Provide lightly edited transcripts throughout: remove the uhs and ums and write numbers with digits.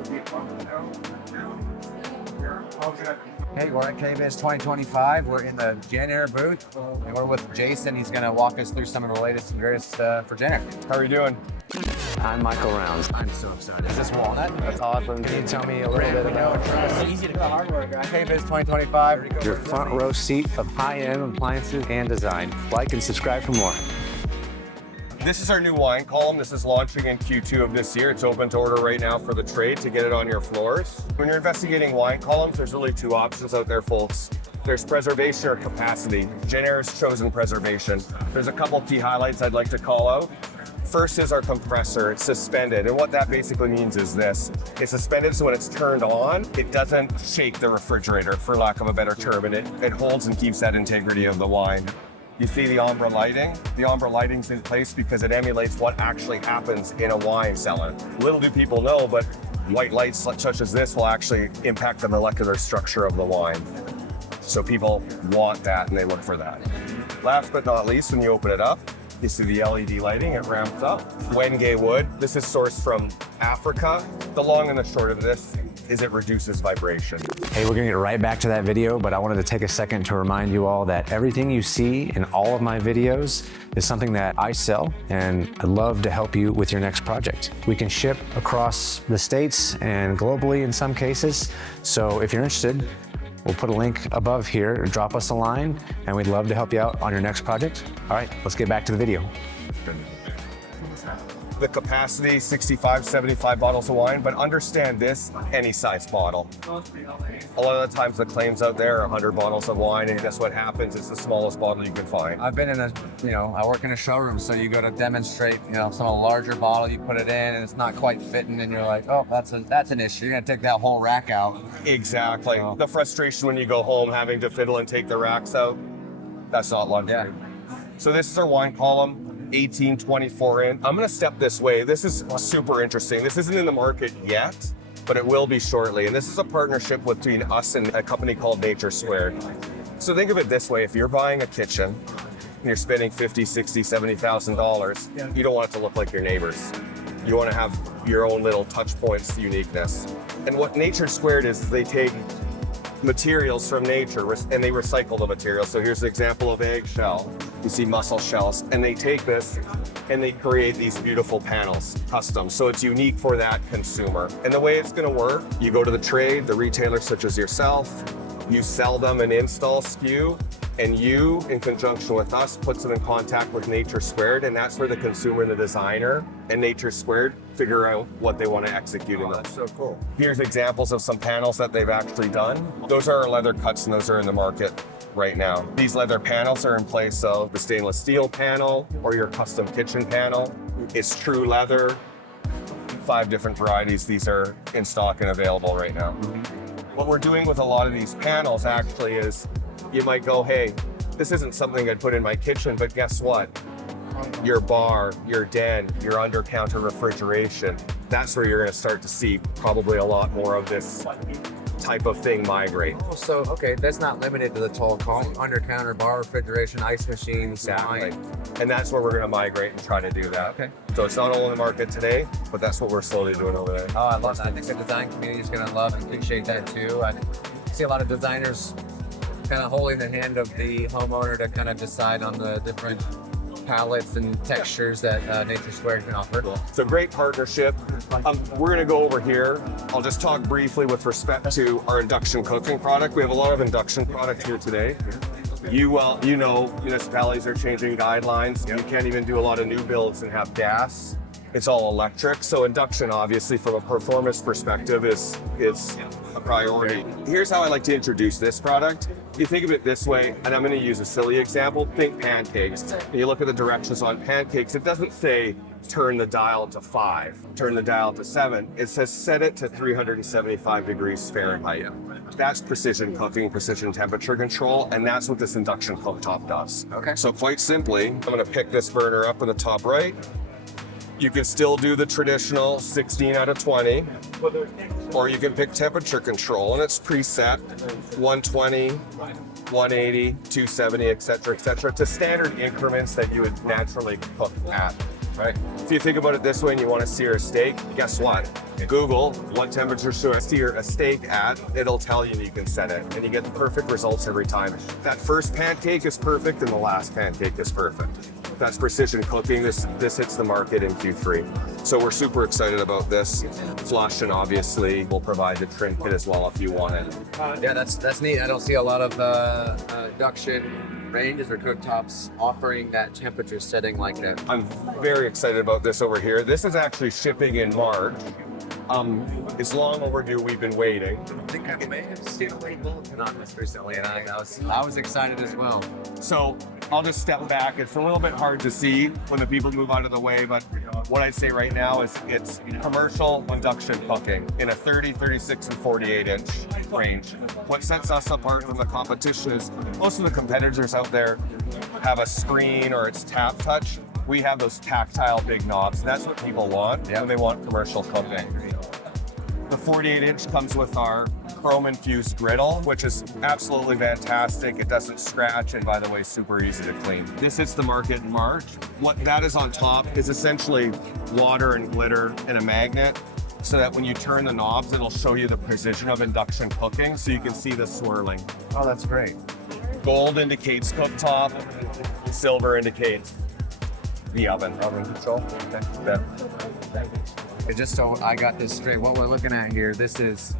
Hey, we're at KBIS 2025. We're in the JennAir booth, and we're with Jason. He's going to walk us through some of the latest and greatest for JennAir. How are you doing? I'm Michael Rounds. I'm so excited. Is this walnut? That's awesome. Can you tell me a little bit about It's easy to go hardware guy. KBIS 2025. your front row seat of high-end appliances and design? Like and subscribe for more. This is our new wine column. This is launching in Q2 of this year. It's open to order right now for the trade to get it on your floors. When you're investigating wine columns, there's really two options out there, folks. There's preservation or capacity. JennAir has chosen preservation. There's a couple key highlights I'd like to call out. First is our compressor. It's suspended, and what that basically means is this. It's suspended so when it's turned on, it doesn't shake the refrigerator, for lack of a better term, and it holds and keeps that integrity of the wine. You see the ombre lighting? The ombre lighting's in place because it emulates what actually happens in a wine cellar. Little do people know, but white lights such as this will actually impact the molecular structure of the wine. So people want that and they look for that. Last but not least, when you open it up, you see the LED lighting, it ramps up. Wenge wood, this is sourced from Africa. The long and the short of this is it reduces vibration. Hey, we're gonna get right back to that video, but I wanted to take a second to remind you all that everything you see in all of my videos is something that I sell, and I'd love to help you with your next project. We can ship across the States and globally in some cases. So if you're interested, we'll put a link above here, or drop us a line, and we'd love to help you out on your next project. All right, let's get back to the video. The capacity, 65, 75 bottles of wine, but understand this, any size bottle. A lot of the times the claims out there are 100 bottles of wine, and guess what happens? It's the smallest bottle you can find. I've been in a, I work in a showroom, so you go to demonstrate, some a larger bottle, you put it in, and it's not quite fitting, and you're like, oh, that's an issue. You're gonna take that whole rack out. Exactly. Oh. The frustration when you go home having to fiddle and take the racks out, that's not luxury. Yeah. So this is our wine column. 18, 24 in. I'm gonna step this way. This is super interesting. This isn't in the market yet, but it will be shortly. And this is a partnership between us and a company called Nature Squared. So think of it this way. If you're buying a kitchen and you're spending $50, $60, $70,000, you don't want it to look like your neighbor's. You wanna have your own little touch points, uniqueness. And what Nature Squared is they take materials from nature and they recycle the material. So here's an example of eggshell. You see mussel shells, and they take this and they create these beautiful panels, custom. So it's unique for that consumer. And the way it's gonna work, you go to the trade, the retailer such as yourself, you sell them an install SKU, and you, in conjunction with us, puts them in contact with Nature Squared, and that's where the consumer and the designer and Nature Squared figure out what they want to execute in them. That's so cool. Here's examples of some panels that they've actually done. Those are our leather cuts, and those are in the market right now. These leather panels are in place of the stainless steel panel or your custom kitchen panel. It's true leather, 5 different varieties. These are in stock and available right now. What we're doing with a lot of these panels actually is you might go, hey, this isn't something I'd put in my kitchen, but guess what? Your bar, your den, your under-counter refrigeration, that's where you're gonna start to see probably a lot more of this type of thing migrate. Oh, so, okay, that's not limited to the total column. Under-counter, bar, refrigeration, ice machines, Exactly. wine. And that's where we're gonna migrate and try to do that. Okay. So it's not all in the market today, but that's what we're slowly doing over there. Oh, I love that. I think the design community is gonna love and appreciate that too. I see a lot of designers kind of holding the hand of the homeowner to kind of decide on the different palettes and textures that Nature Squared can offer. It's a great partnership. We're gonna go over here. I'll just talk briefly with respect to our induction cooking product. We have a lot of induction product here today. You know, municipalities are changing guidelines. You can't even do a lot of new builds and have gas. It's all electric. So induction, obviously, from a performance perspective, is a priority. Here's how I like to introduce this product. You think of it this way, and I'm going to use a silly example. Think pancakes. You look at the directions on pancakes. It doesn't say turn the dial to 5, turn the dial to 7. It says set it to 375 degrees Fahrenheit. That's precision cooking, precision temperature control, and that's what this induction cooktop does. Okay. So quite simply, I'm going to pick this burner up in the top right. You can still do the traditional 16 out of 20, or you can pick temperature control, and it's preset 120, 180, 270, et cetera, to standard increments that you would naturally cook at. Right. If you think about it this way and you want to sear a steak, guess what? Google what temperature should I sear a steak at, it'll tell you and you can set it. And you get the perfect results every time. That first pancake is perfect and the last pancake is perfect. That's precision cooking. This hits the market in Q3. So we're super excited about this. Flush, and obviously we'll provide the trim kit as well if you want it. Yeah, that's neat. I don't see a lot of induction ranges or cooktops offering that temperature setting like that. I'm very excited about this over here. This is actually shipping in March. It's long overdue. We've been waiting. I think I may have seen a label on this recently, and I was excited as well. So I'll just step back. It's a little bit hard to see when the people move out of the way, but what I'd say right now is it's commercial induction cooking in a 30, 36, and 48 inch range. What sets us apart from the competition is most of the competitors out there have a screen or it's tap touch. We have those tactile big knobs. That's what people want when they want commercial cooking. The 48 inch comes with our chrome infused griddle, which is absolutely fantastic. It doesn't scratch, and by the way, super easy to clean. This hits the market in March. What that is on top is essentially water and glitter and a magnet, so that when you turn the knobs, it'll show you the precision of induction cooking, so you can see the swirling. Oh, that's great. Gold indicates cooktop, silver indicates the oven. Oven control. Okay. It just so I got this straight, what we're looking at here, this is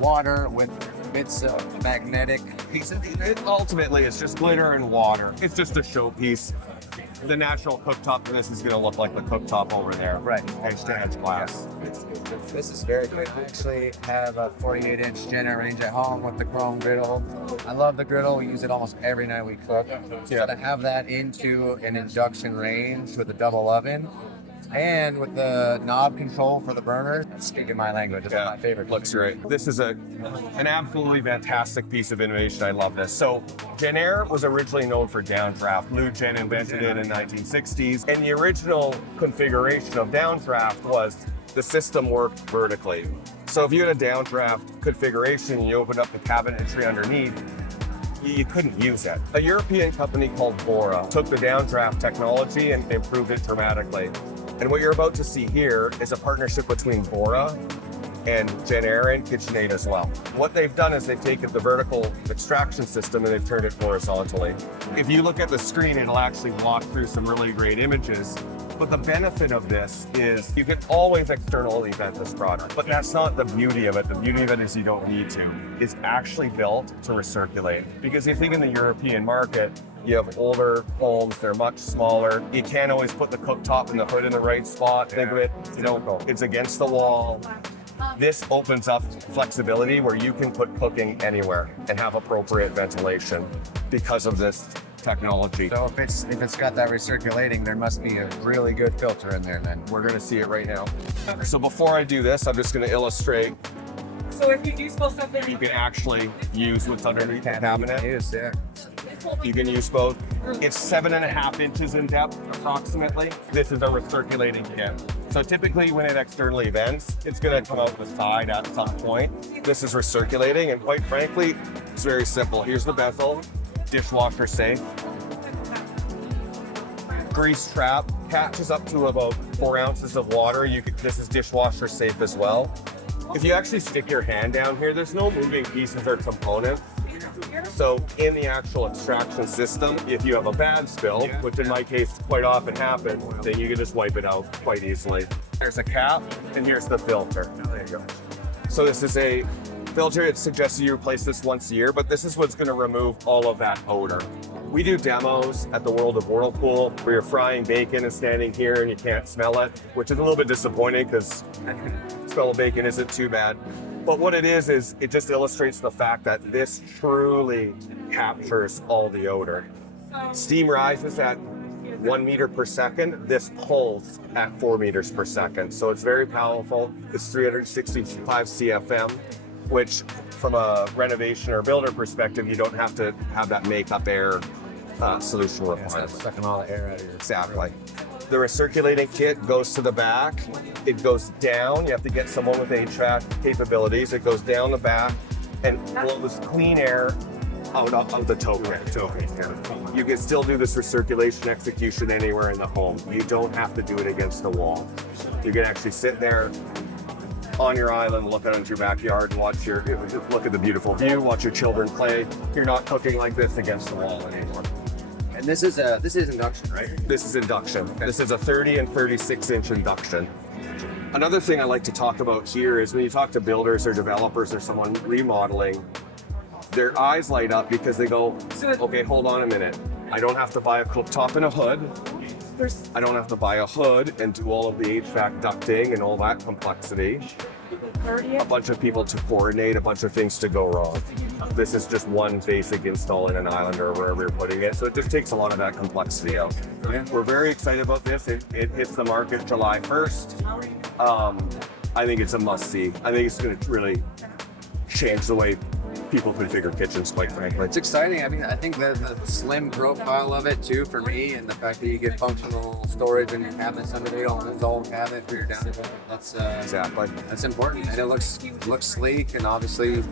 water with bits of magnetic pieces. Ultimately, it's just glitter and water. It's just a showpiece. The natural cooktop for this is going to look like the cooktop over there. Right. Edge glass. This is very good. I actually have a 48 inch JennAir range at home with the chrome griddle. I love the griddle. We use it almost every night we cook. So to have that into an induction range with a double oven, and with the knob control for the burner, speaking my language, it's my favorite. Looks great. This is an absolutely fantastic piece of innovation. I love this. So JennAir was originally known for Downdraft. Lou Jen invented it in the 1960s. And the original configuration of Downdraft was the system worked vertically. So if you had a Downdraft configuration and you opened up the cabinetry underneath, you couldn't use it. A European company called Bora took the Downdraft technology and improved it dramatically. And what you're about to see here is a partnership between Bora and JennAir and KitchenAid as well. What they've done is they've taken the vertical extraction system and they've turned it horizontally. If you look at the screen, it'll actually walk through some really great images. But the benefit of this is you can always externally vent this product, but that's not the beauty of it. The beauty of it is you don't need to. It's actually built to recirculate. Because you think in the European market, you have older homes, they're much smaller. You can't always put the cooktop and the hood in the right spot. Think of it, it's against the wall. This opens up flexibility where you can put cooking anywhere and have appropriate ventilation because of this technology. So if it's got that recirculating, there must be a really good filter in there then. We're gonna see it right now. So before I do this, I'm just gonna illustrate. So if you do spill something, You can actually use what's underneath the cabinet. Yeah. You can use both. It's 7.5 inches in depth, approximately. This is a recirculating kit. So typically when it externally vents, it's gonna come out the side at some point. This is recirculating, and quite frankly, it's very simple. Here's the bezel, dishwasher safe. Grease trap, catches up to about 4 ounces of water. This is dishwasher safe as well. If you actually stick your hand down here, there's no moving pieces or components. So in the actual extraction system, if you have a bad spill, which in my case quite often happens, then you can just wipe it out quite easily. There's a cap, and here's the filter. There you go. So this is a filter. It suggests you replace this once a year, but this is what's going to remove all of that odor. We do demos at the World of Whirlpool where you're frying bacon and standing here and you can't smell it, which is a little bit disappointing because smell of bacon isn't too bad. But what it is it just illustrates the fact that this truly captures all the odor. Steam rises at 1 meter per second. This pulls at 4 meters per second. So it's very powerful. It's 365 CFM, which from a renovation or builder perspective, you don't have to have that makeup air solution required. Sucking all the air out of your Exactly. The recirculating kit goes to the back. It goes down. You have to get someone with HVAC capabilities. It goes down the back and blows clean air out of the token. you can still do this recirculation execution anywhere in the home. You don't have to do it against a wall. You can actually sit there on your island, look out into your backyard and look at the beautiful view, watch your children play. You're not cooking like this against the wall anymore. And this is induction, right? This is induction. This is a 30 and 36 inch induction. Another thing I like to talk about here is when you talk to builders or developers or someone remodeling, their eyes light up because they go, okay, hold on a minute. I don't have to buy a cooktop and a hood. I don't have to buy a hood and do all of the HVAC ducting and all that complexity. A bunch of people to coordinate, a bunch of things to go wrong. This is just one basic install in an island or wherever you're putting it. So it just takes a lot of that complexity out. We're very excited about this. It hits the market July 1st. I think it's a must-see. I think it's going to really change the way people configure kitchens, quite frankly. It's exciting. I mean, I think the slim profile of it too, for me, and the fact that you get functional storage in your cabinets underneath, its own cabinet for your Downdraft. That's Exactly. that's important, and it looks sleek, and obviously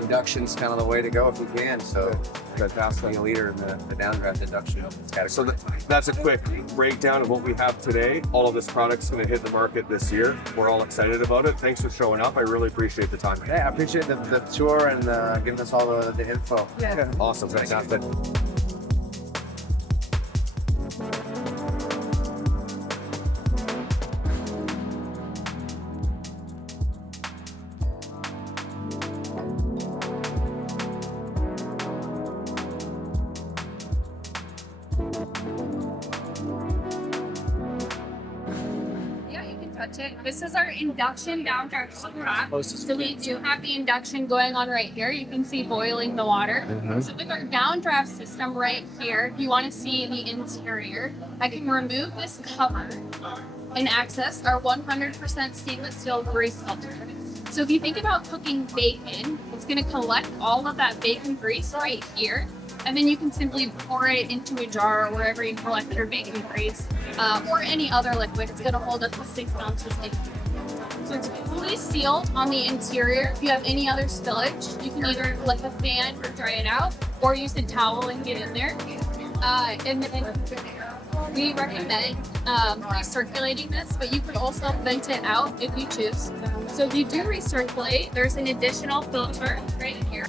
induction's kind of the way to go if you can. So that's being a leader in the Downdraft induction category. So that's a quick breakdown of what we have today. All of this product's going to hit the market this year. We're all excited about it. Thanks for showing up. I really appreciate the time. Yeah, I appreciate the tour and giving us all the info. Yeah. Awesome. Fantastic. Touch it. This is our induction downdraft strap. So we do have the induction going on right here. You can see boiling the water. So with our downdraft system right here, if you want to see the interior, I can remove this cover and access our 100% stainless steel grease filter. So if you think about cooking bacon, it's going to collect all of that bacon grease right here. And then you can simply pour it into a jar or wherever you collect your bacon grease, or any other liquid. It's going to hold up to 6 ounces in. So it's fully sealed on the interior. If you have any other spillage, you can either let the fan dry it out or use a towel and get in there. And then we recommend recirculating this, but you can also vent it out if you choose. So if you do recirculate, there's an additional filter right here.